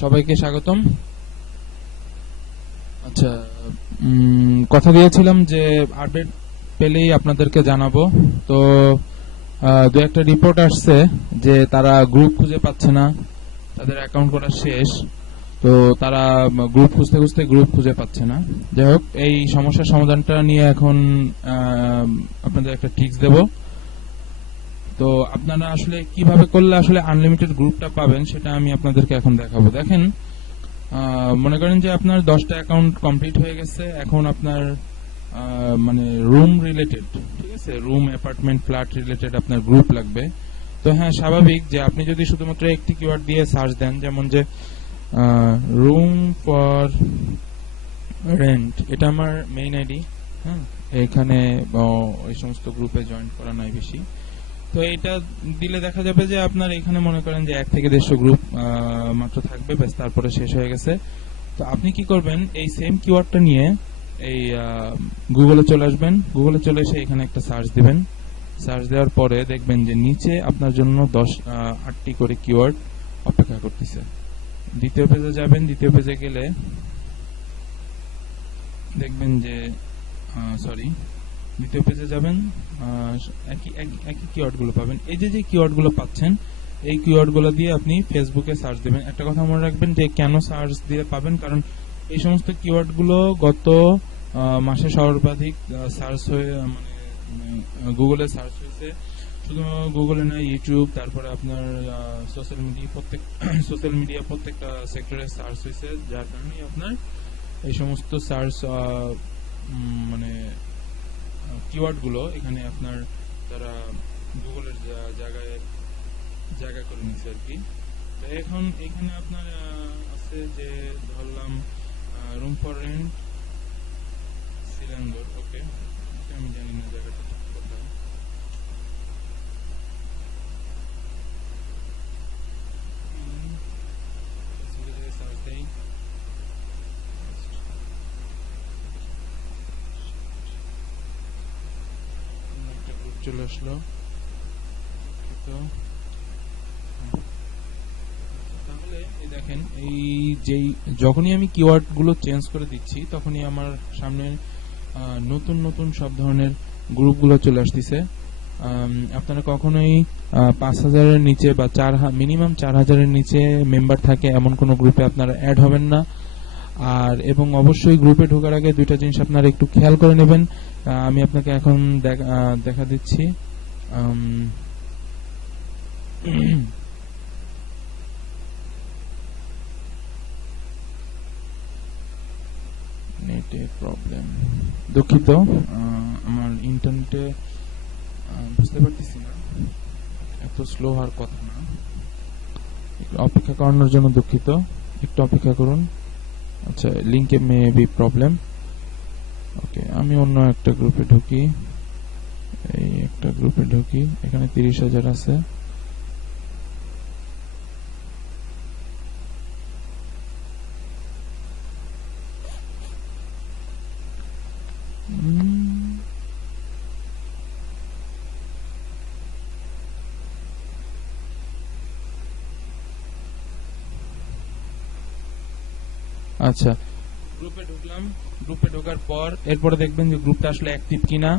সবাইকে স্বাগতম। আচ্ছা, কথা দিয়েছিলাম যে আপডেট পেলেই আপনাদেরকে জানাবো। তো দু একটা রিপোর্ট আসছে যে তারা গ্রুপ খুঁজে পাচ্ছে না, তাদের অ্যাকাউন্ট করা শেষ, তো তারা গ্রুপ খুঁজতে খুঁজতে গ্রুপ খুঁজে পাচ্ছে না। যাই হোক, এই সমস্যার সমাধানটা নিয়ে এখন আপনাদের একটা ট্রিক্স দেব। তো আপনারা আসলে কিভাবে করলে আসলে আনলিমিটেড গ্রুপটা পাবেন সেটা আমি আপনাদেরকে এখন দেখাবো। দেখেন, মনে করেন যে আপনার 10টা অ্যাকাউন্ট কমপ্লিট হয়ে গেছে, এখন আপনার মানে রুম রিলেটেড, ঠিক আছে, রুম, অ্যাপার্টমেন্ট, ফ্ল্যাট রিলেটেড আপনার গ্রুপ লাগবে। তো হ্যাঁ, স্বাভাবিক যে আপনি যদি শুধুমাত্র একটি কিওয়ার্ড দিয়ে সার্চ দেন, যেমন যে রুম ফর রেন্ট, এটা আমার মেইন আইডি, হ্যাঁ, এখানে ওই সমস্ত গ্রুপে জয়েন করা নাই বেশি। তো এটা দিলে দেখা যাবে যে আপনার এখানে মনে করেন যে 1 থেকে 150 গ্রুপ মাত্র থাকবে, ব্যাস, তারপরে শেষ হয়ে গেছে। তো আপনি কি করবেন, এই সেম কিওয়ার্ডটা নিয়ে এই গুগলে চলে আসবেন। গুগলে চলে এসে এখানে একটা সার্চ দিবেন। সার্চ দেওয়ার পরে দেখবেন যে নিচে আপনার জন্য 8টি করে কিওয়ার্ড অপেক্ষা করতেছে। দ্বিতীয় পেজে যাবেন। দ্বিতীয় পেজে গেলে দেখবেন যে দ্বিতীয় পেজে যাবেন, একই কিওয়ার্ডগুলো পাবেন। এই যে কিওয়ার্ডগুলো পাচ্ছেন, এই কিওয়ার্ডগুলো দিয়ে আপনি ফেসবুকে সার্চ দিবেন। একটা কথা মনে রাখবেন যে কেন সার্চ দিয়ে পাবেন, কারণ এই সমস্ত কিওয়ার্ডগুলো গত মাসে সর্বাধিক সার্চ হয়ে, মানে গুগলে সার্চ হয়েছে। শুধু গুগলে না, ইউটিউব, তারপরে আপনার সোশ্যাল মিডিয়া প্রত্যেকটা সেক্টরে সার্চ হয়েছে, যার কারণে আপনার এই সমস্ত সার্চ মানে কিওয়ার্ডগুলো এখানে আপনার তারা গুগলের জায়গা করে নিচ্ছে আর কি। তো এখন এখানে আপনার আছে যে ধরলাম রুম ফর রেন্ট সিলেন্ডার। ওকে, আমি জানি না জায়গাটা কোথায়। সার্চ দেই, একটা গ্রুপ চলে আসলো। তো তাহলে এই দেখেন, যখনই আমি কিওয়ার্ড গুলো চেঞ্জ করে দিচ্ছি, তখনই আমার সামনে নতুন নতুন সব ধরনের গ্রুপগুলো চলে আসতেছে। আপনারা কখনোই 5,000-এর নিচে বা মিনিমাম 4,000-এর নিচে মেম্বার থাকে এমন কোনো গ্রুপে আপনারা অ্যাড হবেন না। আর এবং অবশ্যই গ্রুপে ঢোকার আগে দুইটা জিনিস আপনারা একটু খেয়াল করে নেবেন। আমি আপনাকে এখন দেখা দিচ্ছি। নেটে প্রবলেম, দুঃখিত, আমার ইন্টারনেটে বুঝতে পারতেছি না, এত স্লো হওয়ার কথা না। অপেক্ষা করানোর জন্য দুঃখিত, একটু অপেক্ষা করুন। আচ্ছা, লিংকে মেবি প্রবলেম। ওকে, আমি অন্য একটা গ্রুপে ঢুকি। এই একটা গ্রুপে ঢুকি, এখানে 30,000 আছে। আচ্ছা, গ্রুপে ঢুকলাম। গ্রুপে ঢোকার পর এরপরে দেখবেন যে গ্রুপটা আসলে অ্যাক্টিভ কিনা।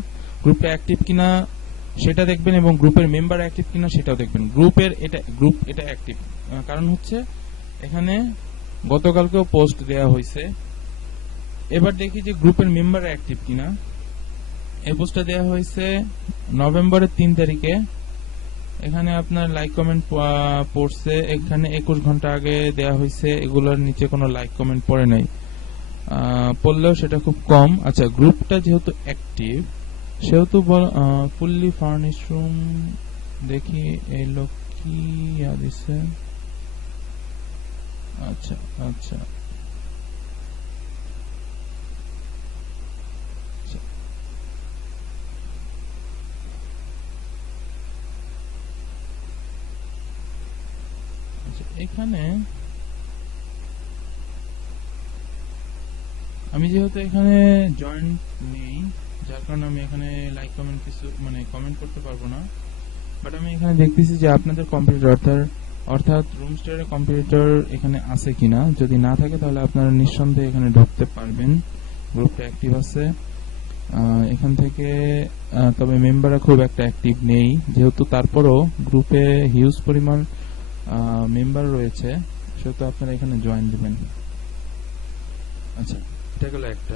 গ্রুপটা অ্যাক্টিভ কিনা সেটা দেখবেন, এবং গ্রুপের মেম্বার অ্যাক্টিভ কিনা সেটাও দেখবেন। গ্রুপ এটা অ্যাক্টিভ, কারণ হচ্ছে এখানে গতকালকেও পোস্ট দেয়া হয়েছে। এবার দেখি যে গ্রুপের মেম্বার অ্যাক্টিভ কিনা। এই পোস্টটা দেয়া হয়েছে নভেম্বরের 3 তারিখে। এখানে আপনার লাইক কমেন্ট পড়ছে, এখানে 21 ঘন্টা আগে দেয়া হয়েছে। এগুলোর নিচে কোনো লাইক কমেন্ট পড়ে নাই, পড়লেও সেটা খুব কম। আচ্ছা, গ্রুপটা যেহেতু অ্যাক্টিভ, সেহেতু ফুললি ফার্নিশ রুম, দেখি এই লোক কি দিছে। আচ্ছা আচ্ছা, এখানে আমি যেহেতু এখানে জয়েন্ট নেই, যার কারণে আমি এখানে লাইক কমেন্ট কিছু কমেন্ট করতে পারবো না। বাট আমি এখানে দেখতেছি যে আপনাদের কম্পিউটার, অর্থাৎ অর্থাৎ রুমস্টারের কম্পিউটার এখানে আছে কিনা, যদি না থাকে তাহলে আপনারা নিঃসন্দেহে এখানে ঢুকতে পারবেন। গ্রুপটা অ্যাক্টিভ আছে এখান থেকে, তবে মেম্বাররা খুব একটা অ্যাক্টিভ নেই, যেহেতু তারপরও গ্রুপে হিউজ পরিমাণ মেম্বার রয়েছে, সেহেতু আপনারা এখানে জয়েন দিবেন। আচ্ছা, এটা গেল একটা।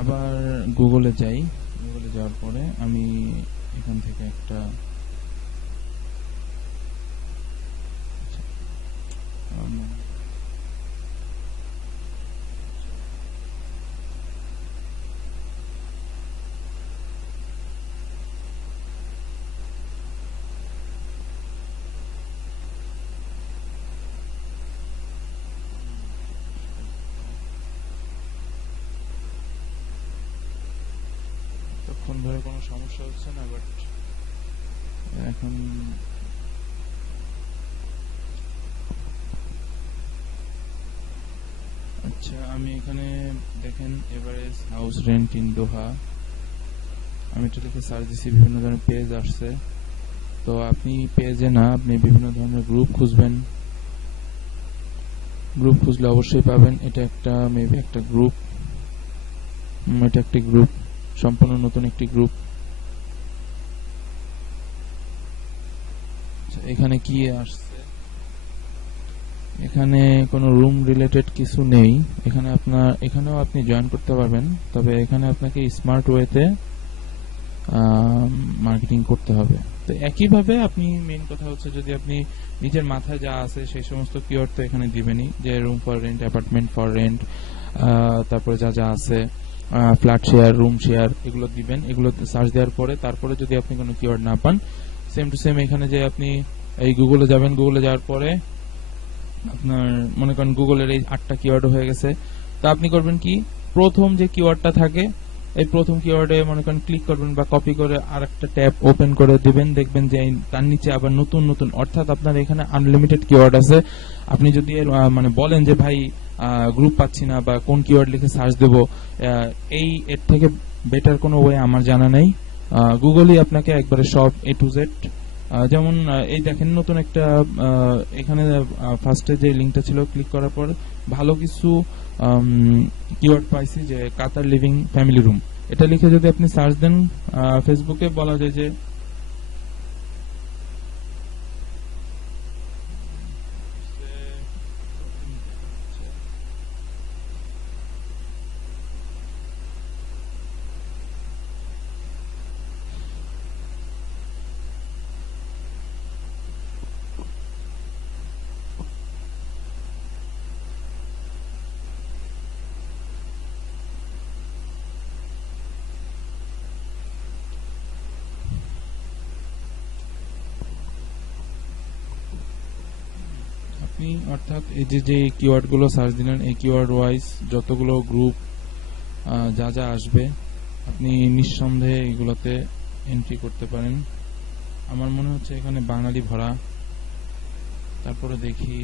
আবার গুগলে যাই। গুগলে যাওয়ার পরে আমি এখান থেকে একটা তখন ধরে কোনো সমস্যা হচ্ছে না, বাট এখন আচ্ছা, আমি এখানে দেখেন এভারেজ হাউস রেন্ট ইন দোহা, আমি এটা লিখে সার্চ দিচ্ছি, বিভিন্ন ধরনের পেজ আসছে। তো আপনি পেজে না, আপনি বিভিন্ন ধরনের গ্রুপ খুঁজবেন। গ্রুপ খুঁজলে অবশ্যই পাবেন। এটা একটা মেবি একটা গ্রুপ, এটা একটি গ্রুপ, সম্পূর্ণ নতুন একটি গ্রুপ। এখানে কি আসছে, এখানে কোনো রুম রিলেটেড কিছু নেই। এখানেও আপনি জয়েন করতে পারবেন, তবে এখানে আপনাকে স্মার্ট ওয়েতে মার্কেটিং করতে হবে। তো একইভাবে আপনি, মেইন কথা হচ্ছে যদি আপনি নিজের মাথায় যা আছে সেই সমস্ত কিওয়ার্ড তো এখানে দিবেনই, যে room for rent, apartment for rent, তারপরে যা যা আছে, ফ্ল্যাট শেয়ার, রুম শেয়ার, এগুলো দিবেন। এগুলো সার্চ দেওয়ার পরে তারপরে যদি আপনি কোনো কিওয়ার্ড না পান, সেম টু সেম এখানে যে আপনি এই গুগলে যাবেন। গুগলে যাওয়ার পরে আপনার মনে করেন গুগলের এই 8টা কিওয়ার্ড হয়ে গেছে। তা আপনি করবেন কি, প্রথম যে কিওয়ার্ডটা থাকে এই প্রথম কিওয়ার্ডে মনে করেন ক্লিক করবেন বা কপি করে আরেকটা ট্যাব ওপেন করে দিবেন। দেখবেন যে তার নিচে আবার নতুন নতুন, অর্থাৎ আপনার এখানে আনলিমিটেড কিওয়ার্ড আছে। আপনি যদি মানে বলেন যে ভাই গ্রুপ পাচ্ছি না বা কোন কিওয়ার্ড লিখে সার্চ দেব, এর থেকে বেটার কোনো ওয়ে আমার জানা নেই। গুগলই আপনাকে একবারে সব A to Z, যেমন এই দেখেন নতুন একটা, এখানে ফার্স্টে যে লিঙ্কটা ছিল ক্লিক করার পর ভালো কিছু কিওয়ার্ড পাইছি, যে কাতার লিভিং ফ্যামিলি রুম। এটা লিখে যদি আপনি সার্চ দেন ফেসবুকে, বলা যায় যে আপনি, অর্থাৎ এই যে কিওয়ার্ড গুলো সার্চ দিলেন, এই কিওয়ার্ড ওয়াইজ যতগুলো গ্রুপ যা যা আসবে আপনি নিঃসন্দেহে এগুলোতে এন্ট্রি করতে পারেন। আমার মনে হচ্ছে এখানে বাঙালি ভরা। তারপরে দেখি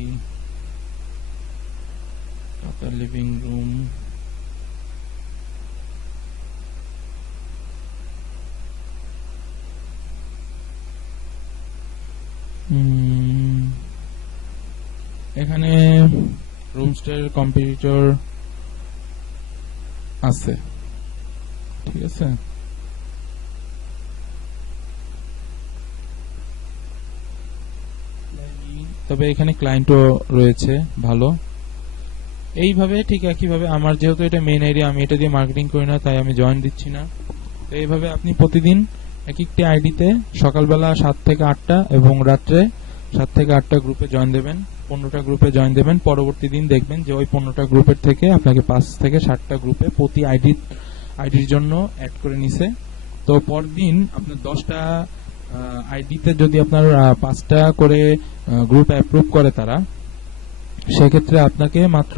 কাতার লিভিং রুম, এখানে রুমস্টার কম্পিউটার আছে, ঠিক আছে। তবে এখানে ক্লায়েন্টও রয়েছে ভালো। এইভাবে ঠিক একইভাবে আমার, যেহেতু এটা মেইন আইডি, আমি এটা দিয়ে মার্কেটিং করি না, তাই আমি জয়েন দিচ্ছি না। তো এইভাবে আপনি প্রতিদিন এক একটি আইডিতে সকালবেলা 7 থেকে 8টা এবং রাত্রে 7 থেকে 8টা গ্রুপে জয়েন দেবেন। 15টা গ্রুপে জয়েন দেবেন। পরবর্তী দিন দেখবেন যে ওই 15টা গ্রুপের থেকে আপনাকে 5 থেকে 7টা গ্রুপে প্রতি আইডির জন্য অ্যাড করে নিছে। তো পরদিন আপনার 10টা আইডিতে যদি আপনার 5টা করে গ্রুপ অ্যাপ্রুভ করে তারা, সেক্ষেত্রে আপনাকে মাত্র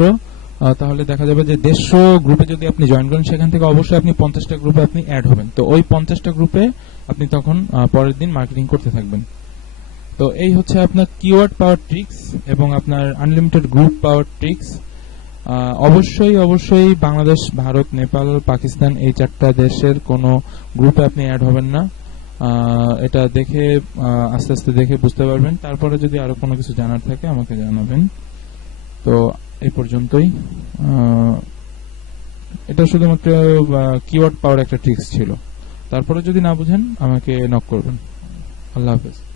তাহলে দেখা যাবে যে 150 গ্রুপে যদি আপনি জয়েন করেন, সেখান থেকে অবশ্যই আপনি 50টা গ্রুপে আপনি অ্যাড হবেন। তো ওই 50টা গ্রুপে আপনি তখন পরের দিন মার্কেটিং করতে থাকবেন। তো এই হচ্ছে আপনার কিওয়ার্ড পাওয়ার ট্রিক্স এবং আপনার আনলিমিটেড গ্রুপ পাওয়ার ট্রিক্স। অবশ্যই বাংলাদেশ, ভারত, নেপাল, পাকিস্তান এই 4টা দেশের কোনো গ্রুপে আপনি অ্যাড হবেন না। এটা দেখে আস্তে আস্তে দেখে বুঝতে পারবেন। তারপরে যদি আরো কোনো কিছু জানার থাকে আমাকে জানাবেন। তো এই পর্যন্তই। এটা শুধুমাত্র কিওয়ার্ড পাওয়ার একটা ট্রিক্স ছিল। তারপরে যদি না বুঝেন আমাকে নক করবেন। আল্লাহ হাফেজ।